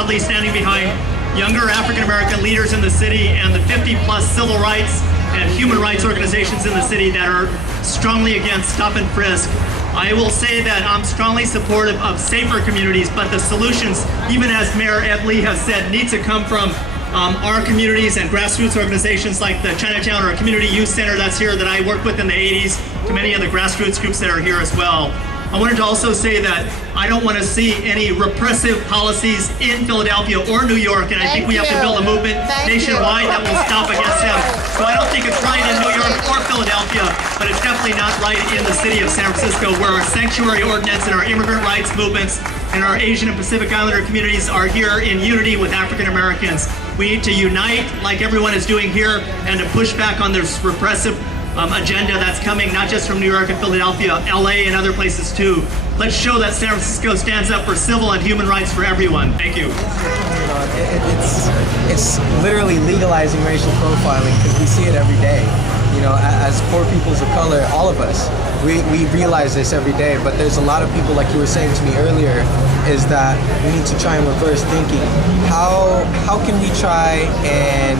proudly standing behind younger African-American leaders in the city and the 50-plus civil rights and human rights organizations in the city that are strongly against stop and frisk. I will say that I'm strongly supportive of safer communities, but the solutions, even as Mayor Ed Lee has said, need to come from our communities and grassroots organizations like the Chinatown or Community Youth Center that's here that I worked with in the 80s, to many of the grassroots groups that are here as well. I wanted to also say that I don't want to see any repressive policies in Philadelphia or New York, and I think we have to build a movement nationwide that will stop against them. So I don't think it's right in New York or Philadelphia, but it's definitely not right in the city of San Francisco, where our sanctuary ordinance and our immigrant rights movements and our Asian and Pacific Islander communities are here in unity with African Americans. We need to unite like everyone is doing here and to push back on this repressive agenda that's coming not just from New York and Philadelphia, LA and other places too. Let's show that San Francisco stands up for civil and human rights for everyone. Thank you. It's literally legalizing racial profiling because we see it every day. You know, as poor peoples of color, all of us, we realize this every day, but there's a lot of people, like you were saying to me earlier, is that we need to try and reverse thinking. How can we try and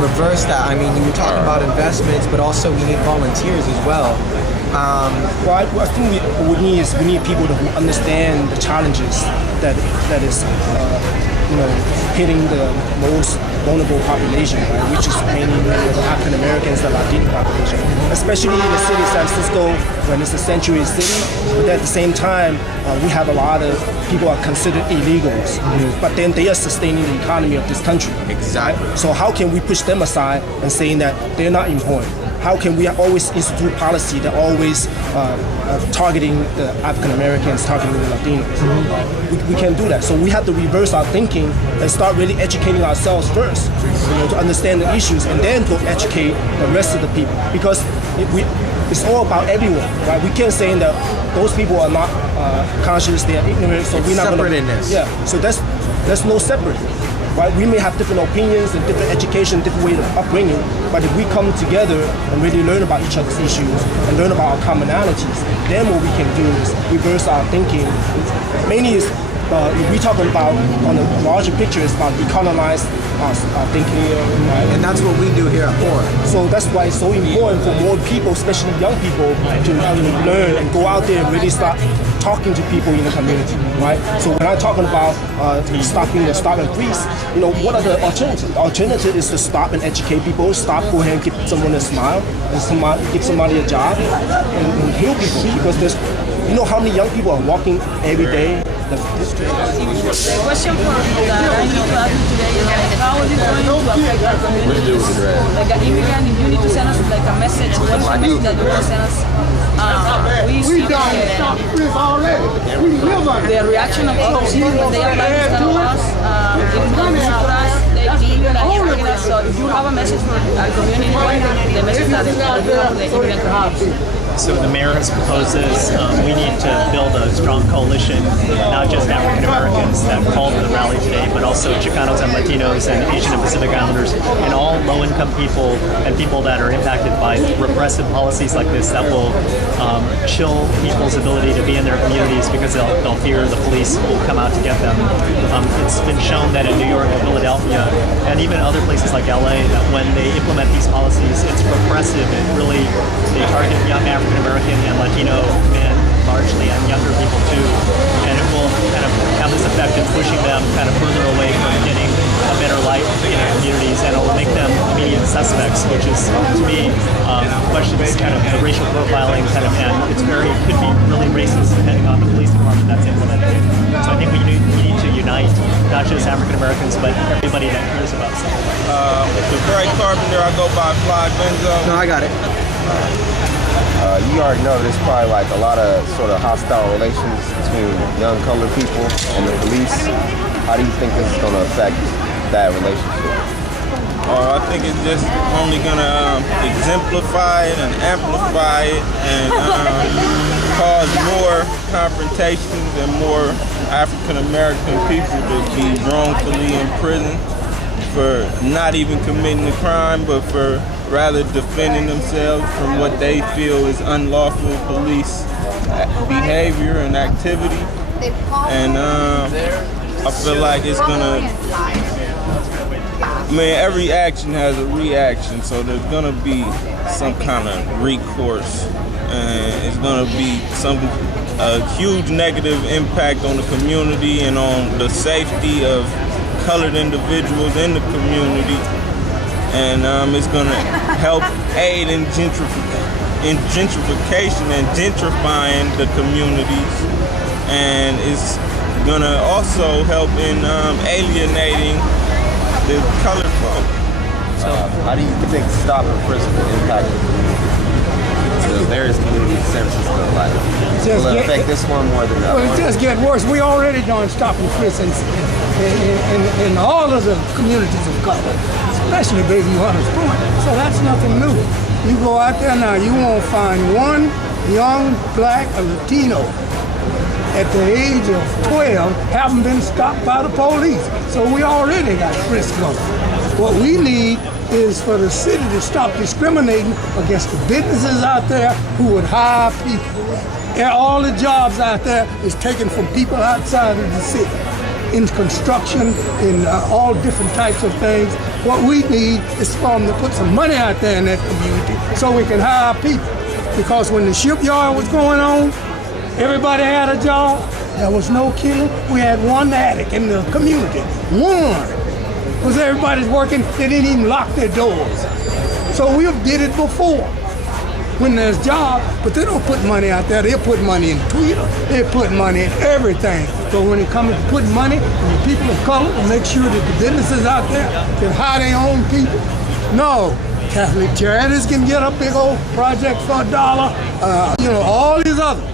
reverse that? I mean, you were talking about investments, but also we need volunteers as well. Well, I think we need people to understand the challenges that is hitting the most vulnerable population, right? Which is mainly the African Americans, the Latino population, especially in the city of San Francisco when it's a sanctuary city. But at the same time, we have a lot of people are considered illegals, but then they are sustaining the economy of this country. Exactly. Right? So how can we push them aside and saying that they're not important? How can we always institute policy that always targeting the African Americans, targeting the Latinos? We can't do that. So we have to reverse our thinking and start really educating ourselves first, to understand the issues, and then go educate the rest of the people. Because it's all about everyone, right? We can't say that those people are not conscious, they are ignorant, so we're not separate in this. Yeah. So there's no separate. Right? We may have different opinions and different education, different way of upbringing, but if we come together and really learn about each other's issues and learn about our commonalities, then what we can do is reverse our thinking. Mainly is, if we're talking about on a larger picture, it's about decolonize our thinking. Right? And that's what we do here at POR. So that's why it's so important for more people, especially young people, to learn and go out there and really start talking to people in the community, right? So when I'm talking about stopping the stop and freeze, what are the alternatives? The alternative is to stop and educate people, go ahead and give someone a smile, and give somebody a job, and heal people. Because how many young people are walking every day? The question that I need to ask you today is how is it going to affect our communities? Like an immigrant, if you need to send us like a message, what's the message that you want to send us? The reaction of other people when they apply to stand on us, if they support us, they keep targeting us. So if you have a message for our community, the message that you have for the immigrant community. So the mayor has proposed this. We need to build a strong coalition, not just African Americans that called the rally today, but also Chicanos and Latinos and Asian and Pacific Islanders and all low-income people and people that are impacted by repressive policies like this that will chill people's ability to be in their communities because they'll fear the police will come out to get them. It's been shown that in New York and Philadelphia and even other places like LA that when they implement these policies, it's repressive. They target young African American and Latino men largely, and younger people too, and it will kind of have this effect of pushing them kind of further away from getting a better life in their communities, and it will make them immediate suspects, which is, to me, questions kind of the racial profiling kind of, and it could be really racist depending on the police department that's implemented. So I think we need to unite, not just African Americans, but everybody that cares about something. The Bright Carpenter, I go by Fly Benzo. No, I got it. You already know there's probably like a lot of sort of hostile relations between young colored people and the police. How do you think this is going to affect that relationship? I think it's just only going to exemplify it and amplify it and cause more confrontations and more African American people to be wrongfully in prison for not even committing a crime, but for rather defending themselves from what they feel is unlawful police behavior and activity. And I feel like it's gonna. I mean, every action has a reaction, so there's gonna be some kind of recourse, and it's gonna be a huge negative impact on the community and on the safety of colored individuals in the community, and it's gonna help aid in gentrification and gentrifying the communities, and it's gonna also help in alienating the colored folk. How do you think Stop and Frisk will impact the various communities in San Francisco? Like, will it affect this one more than the other? Well, it just get worse. We already done Stop and Frisk in all of the communities of color, especially Baby Hunters Point. So that's nothing new. You go out there now, you won't find one young black or Latino at the age of 12 haven't been stopped by the police. So we already got Frisk going. What we need is for the city to stop discriminating against the businesses out there who would hire people. And all the jobs out there is taken from people outside of the city, in construction, in all different types of things. What we need is for them to put some money out there in that community so we can hire people. Because when the shipyard was going on, everybody had a job. There was no killing. We had one addict in the community. One. Because everybody's working, they didn't even lock their doors. So we did it before. When there's jobs, but they don't put money out there. They put money in Twitter. They put money in everything. But when it comes to putting money in the people of color to make sure that the businesses out there can hire their own people, no. Catholic Charities can get a big old project for $1. All these others.